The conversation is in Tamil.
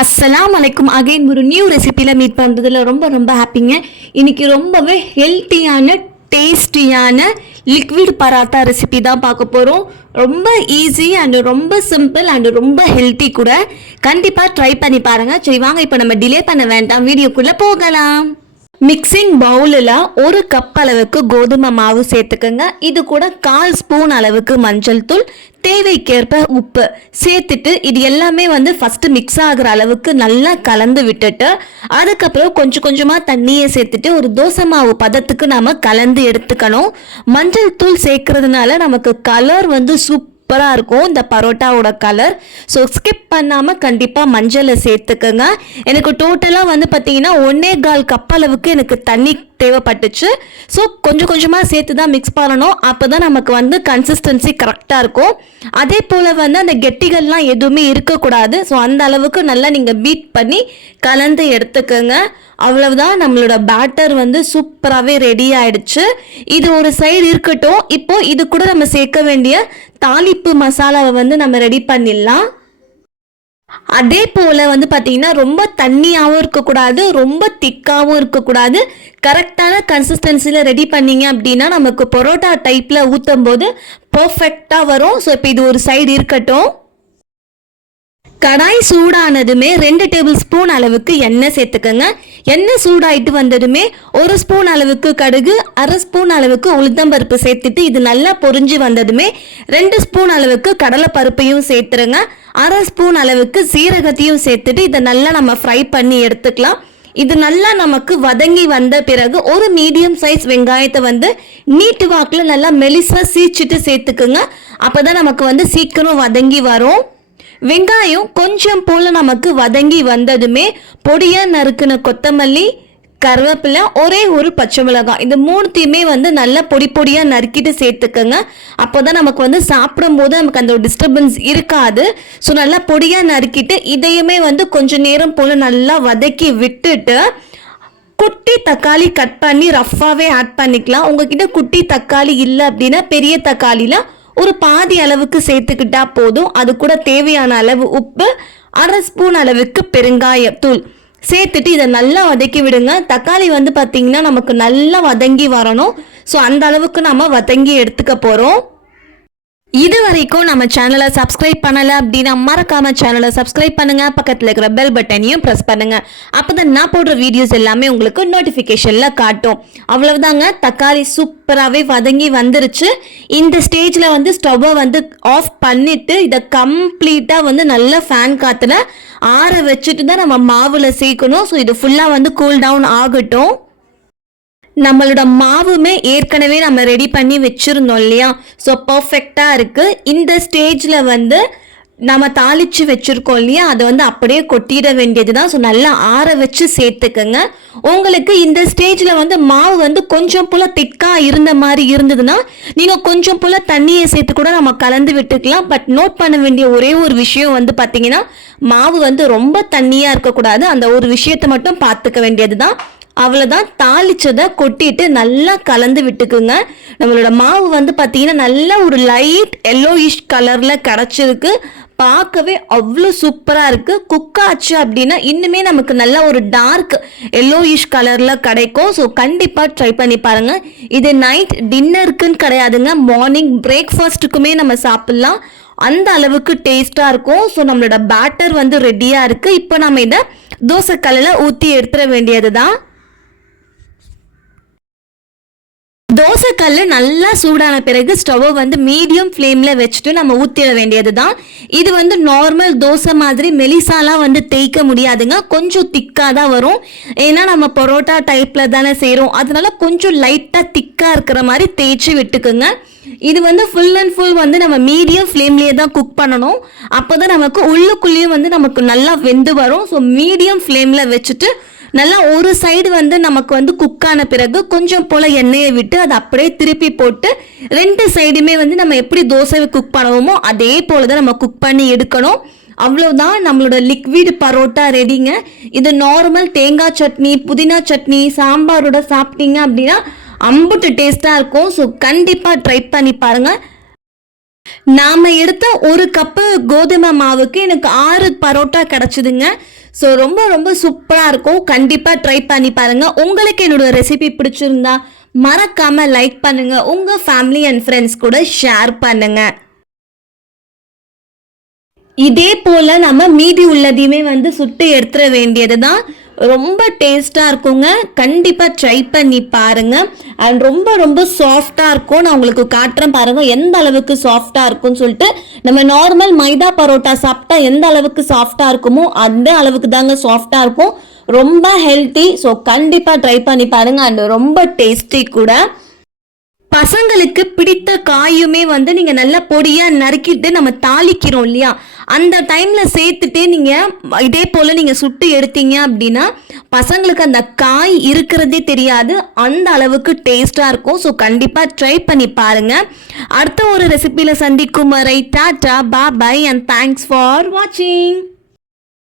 அஸ்ஸலாம் வலைக்கும் அகைன் ஒரு நியூ ரெசிபியில் மீட் பண்ணுறதுல ரொம்ப ஹாப்பிங்க. இன்றைக்கி ரொம்பவே ஹெல்த்தியான டேஸ்டியான லிக்விட் பராத்தா ரெசிபி தான் பார்க்க போகிறோம். ரொம்ப ஈஸி அண்டு ரொம்ப சிம்பிள் அண்டு ரொம்ப ஹெல்த்தி கூட. கண்டிப்பாக ட்ரை பண்ணி பாருங்கள். சரி வாங்க, இப்போ நம்ம டிலே பண்ண வேண்டாம், வீடியோக்குள்ளே போகலாம். மிக்சிங் பவுலில் ஒரு கப் அளவுக்கு கோதுமை மாவு சேர்த்துக்கோங்க. இது கூட 1/4 ஸ்பூன் அளவுக்கு மஞ்சள் தூள், தேவைக்கேற்ப உப்பு சேர்த்துட்டு இது எல்லாமே ஃபஸ்ட்டு மிக்ஸ் ஆகிற அளவுக்கு நல்லா கலந்து விட்டுட்டு அதுக்கப்புறம் கொஞ்சம் கொஞ்சமாக தண்ணியை சேர்த்துட்டு ஒரு தோசை மாவு பதத்துக்கு நாம் கலந்து எடுத்துக்கணும். மஞ்சள் தூள் சேர்க்கறதுனால நமக்கு கலர் சூப்பராக இருக்கும், இந்த பரோட்டாவோட கலர். ஸோ ஸ்கிப் பண்ணாமல் கண்டிப்பாக மஞ்சளை சேர்த்துக்கோங்க. எனக்கு டோட்டலாக பார்த்தீங்கன்னா 1.25 கப் அளவுக்கு எனக்கு தண்ணி தேவைப்பட்டுச்சு. ஸோ கொஞ்சம் கொஞ்சமாக சேர்த்து தான் மிக்ஸ் பண்ணணும். அப்போ தான் நமக்கு கன்சிஸ்டன்சி கரெக்டாக இருக்கும். அதே போல் அந்த கெட்டிகள்லாம் எதுவுமே இருக்கக்கூடாது. ஸோ அந்த அளவுக்கு நல்லா நீங்கள் பீட் பண்ணி கலந்து எடுத்துக்கோங்க. அவ்வளவுதான், நம்மளோட பேட்டர் சூப்பராகவே ரெடி ஆயிடுச்சு. இது ஒரு சைடு இருக்கட்டும். இப்போ இது கூட நம்ம சேர்க்க வேண்டிய தாளிப்பு மசாலாவை நம்ம ரெடி பண்ணிடலாம். அதே போல் பார்த்தீங்கன்னா ரொம்ப தண்ணியாகவும் இருக்கக்கூடாது, ரொம்ப திக்காகவும் இருக்கக்கூடாது. கரெக்டான கன்சிஸ்டன்சியில் ரெடி பண்ணிங்க அப்படின்னா நமக்கு பரோட்டா டைப்பில் ஊற்றும் போது பர்ஃபெக்டாக வரும். ஸோ இப்போ இது ஒரு சைடு இருக்கட்டும். கடாய் சூடானதுமே 2 டேபிள் ஸ்பூன் அளவுக்கு எண்ணெய் சேர்த்துக்கோங்க. எண்ணெய் சூடாயிட்டு வந்ததுமே 1 ஸ்பூன் அளவுக்கு கடுகு, 1/2 ஸ்பூன் அளவுக்கு உளுத்தம்பருப்பு சேர்த்துட்டு இது நல்லா பொரிஞ்சு வந்ததுமே 2 ஸ்பூன் அளவுக்கு கடலைப்பருப்பையும் சேர்த்துருங்க. 1/2 ஸ்பூன் அளவுக்கு சீரகத்தையும் சேர்த்துட்டு இதை நல்லா நம்ம ஃப்ரை பண்ணி எடுத்துக்கலாம். இது நல்லா நமக்கு வதங்கி வந்த பிறகு ஒரு மீடியம் சைஸ் வெங்காயத்தை நீட்டு வாக்கில் நல்லா மெலிசா சீச்சிட்டு சேர்த்துக்குங்க. அப்போ தான் நமக்கு சீக்கிரம் வதங்கி வரும். வெங்காயம் கொஞ்சம் போல் நமக்கு வதங்கி வந்ததுமே பொடியாக நறுக்குன கொத்தமல்லி, கருவேப்பிலை, ஒரே ஒரு பச்சை மிளகாய், இந்த மூணுத்தையுமே நல்லா பொடியாக நறுக்கிட்டு சேர்த்துக்கோங்க. அப்போ தான் நமக்கு சாப்பிடும்போது நமக்கு அந்த ஒரு டிஸ்டர்பன்ஸ் இருக்காது. ஸோ நல்லா பொடியாக நறுக்கிட்டு இதையுமே கொஞ்சம் நேரம் போல் நல்லா வதக்கி விட்டுட்டு குட்டி தக்காளி கட் பண்ணி ரஃப்பாகவே ஆட் பண்ணிக்கலாம். உங்ககிட்ட குட்டி தக்காளி இல்லை அப்படின்னா பெரிய தக்காளியில் ஒரு பாதி அளவுக்கு சேர்த்துக்கிட்டா போதும். அது கூட தேவையான அளவு உப்பு, 1/2 ஸ்பூன் அளவுக்கு பெருங்காயத்தூள் சேர்த்துட்டு இதை நல்லா வதக்கி விடுங்க. தக்காளி பார்த்தீங்கன்னா நமக்கு நல்லா வதங்கி வரணும். ஸோ அந்த அளவுக்கு நம்ம வதங்கி எடுத்துக்க போகிறோம். இது வரைக்கும் நம்ம சேனலை சப்ஸ்கிரைப் பண்ணலை அப்படின்னா மறக்காம சேனலை சப்ஸ்கிரைப் பண்ணுங்க. பக்கத்தில் இருக்கிற பெல் பட்டனையும் ப்ரெஸ் பண்ணுங்க. அப்போதான் நான் போடுற வீடியோஸ் எல்லாமே உங்களுக்கு நோட்டிஃபிகேஷனில் காட்டும். அவ்வளவுதாங்க, தக்காளி சூப்பராகவே வதங்கி வந்துருச்சு. இந்த ஸ்டேஜில் ஸ்டவ்வை ஆஃப் பண்ணிட்டு இதை கம்ப்ளீட்டாக நல்லா ஃபேன் காற்றுல ஆற வச்சுட்டு தான் நம்ம மாவில் சேர்க்கணும். ஸோ இது ஃபுல்லாக கூல் டவுன் ஆகட்டும். நம்மளோட மாவுமே ஏற்கனவே நம்ம ரெடி பண்ணி வச்சுருந்தோம் இல்லையா? ஸோ பர்ஃபெக்டாக இருக்குது. இந்த ஸ்டேஜில் நம்ம தாளித்து வச்சுருக்கோம் இல்லையா, அதை அப்படியே கொட்டிட வேண்டியது தான். ஸோ நல்லா ஆற வச்சு சேர்த்துக்கங்க. உங்களுக்கு இந்த ஸ்டேஜில் மாவு கொஞ்சம் போல் திக்காக இருந்த மாதிரி இருந்ததுன்னா நீங்கள் கொஞ்சம் போல் தண்ணியை சேர்த்து கூட நம்ம கலந்து விட்டுக்கலாம். பட் நோட் பண்ண வேண்டிய ஒரே ஒரு விஷயம் பார்த்தீங்கன்னா மாவு ரொம்ப தண்ணியாக இருக்கக்கூடாது. அந்த ஒரு விஷயத்தை மட்டும் பார்த்துக்க வேண்டியது தான். அவ்வளோதான், தாளிச்சதை கொட்டிட்டு நல்லா கலந்து விட்டுக்குங்க. நம்மளோட மாவு பார்த்தீங்கன்னா நல்ல ஒரு லைட் எல்லோயிஷ் கலரில் கிடச்சிருக்கு. பார்க்கவே அவ்வளோ சூப்பராக இருக்குது. குக் ஆச்சு அப்படின்னா இன்னுமே நமக்கு நல்ல ஒரு டார்க் எல்லோயிஷ் கலரில் கிடைக்கும். ஸோ கண்டிப்பாக ட்ரை பண்ணி பாருங்கள். இது நைட் டின்னருக்குன்னு கிடையாதுங்க, மார்னிங் பிரேக்ஃபாஸ்ட்டுக்குமே நம்ம சாப்பிட்லாம். அந்த அளவுக்கு டேஸ்ட்டாக இருக்கும். ஸோ நம்மளோட பேட்டர் ரெடியாக இருக்குது. இப்போ நம்ம இதை தோசைக்கல்லில் ஊற்றி எடுத்துட வேண்டியது தான். தோசைக்கல் நல்லா சூடான பிறகு ஸ்டவ்வை மீடியம் ஃப்ளேமில் வச்சுட்டு நம்ம ஊற்றிட வேண்டியது தான். இது நார்மல் தோசை மாதிரி மெலிசாலாம் தேய்க்க முடியாதுங்க, கொஞ்சம் திக்காக தான் வரும். ஏன்னா நம்ம பரோட்டா டைப்பில் தானே செய்கிறோம், அதனால கொஞ்சம் லைட்டாக திக்காக இருக்கிற மாதிரி தேய்ச்சி விட்டுக்குங்க. இது ஃபுல் அண்ட் ஃபுல் நம்ம மீடியம் ஃப்ளேம்லேயே தான் குக் பண்ணணும். அப்போ தான் நமக்கு உள்ளுக்குள்ளேயும் நமக்கு நல்லா வெந்து வரும். ஸோ மீடியம் ஃப்ளேமில் வச்சுட்டு நல்லா ஒரு சைடு நமக்கு குக் ஆன பிறகு கொஞ்சம் போல் எண்ணெயை விட்டு அதை அப்படியே திருப்பி போட்டு 2 சைடுமே நம்ம எப்படி தோசை குக் பண்ணுவோமோ அதே போல் தான் நம்ம குக் பண்ணி எடுக்கணும். அவ்வளோதான், நம்மளோட லிக்விட் பரோட்டா ரெடிங்க. இது நார்மல் தேங்காய் சட்னி, புதினா சட்னி, சாம்பாரோட சாப்பிட்டீங்க அப்படின்னா அம்புட்டு டேஸ்ட்டாக இருக்கும். ஸோ கண்டிப்பாக ட்ரை பண்ணி பாருங்கள். நாம எடுத்த ஒரு கப்பு கோதுமை மாவுக்கு எனக்கு 6 பரோட்டா கிடைச்சதுங்க. ஸோ ரொம்ப ரொம்ப சூப்பராக இருக்கும். கண்டிப்பாக ட்ரை பண்ணி பாருங்கள். உங்களுக்கு என்னோட ரெசிபி பிடிச்சிருந்தா மறக்காமல் லைக் பண்ணுங்கள். உங்கள் ஃபேமிலி அண்ட் ஃப்ரெண்ட்ஸ் கூட ஷேர் பண்ணுங்கள். இதே போல் நம்ம மீதி உள்ளதையுமே சுட்டு எடுத்துட வேண்டியது தான். ரொம்ப டேஸ்ட்டாக இருக்குங்க. கண்டிப்பாக ட்ரை பண்ணி பாருங்கள். அண்ட் ரொம்ப ரொம்ப சாஃப்டாக இருக்கும். நான் உங்களுக்கு காட்டுறேன் பாருங்கள் எந்த அளவுக்கு சாஃப்டாக இருக்கும்னு சொல்லிட்டு. நம்ம நார்மல் மைதா பரோட்டா சாப்பிட்டா எந்த அளவுக்கு சாஃப்டாக இருக்குமோ அந்த அளவுக்கு தாங்க சாஃப்டாக இருக்கும். ரொம்ப ஹெல்த்தி. ஸோ கண்டிப்பாக ட்ரை பண்ணி பாருங்கள். அண்ட் ரொம்ப டேஸ்டி கூட. பசங்களுக்கு பிடித்த காயுமே நீங்கள் நல்லா பொடியாக நறுக்கிட்டு நம்ம தாளிக்கிறோம் இல்லையா, அந்த டைமில் சேர்த்துட்டே நீங்கள் இதே போல் நீங்கள் சுட்டு எடுத்தீங்க அப்படின்னா பசங்களுக்கு அந்த காய் இருக்கிறதே தெரியாது. அந்த அளவுக்கு டேஸ்ட்டாக இருக்கும். ஸோ கண்டிப்பாக ட்ரை பண்ணி பாருங்கள். அடுத்த ஒரு ரெசிபியில் சந்திக்கும் வரை tata, bye and thanks for வாட்சிங்.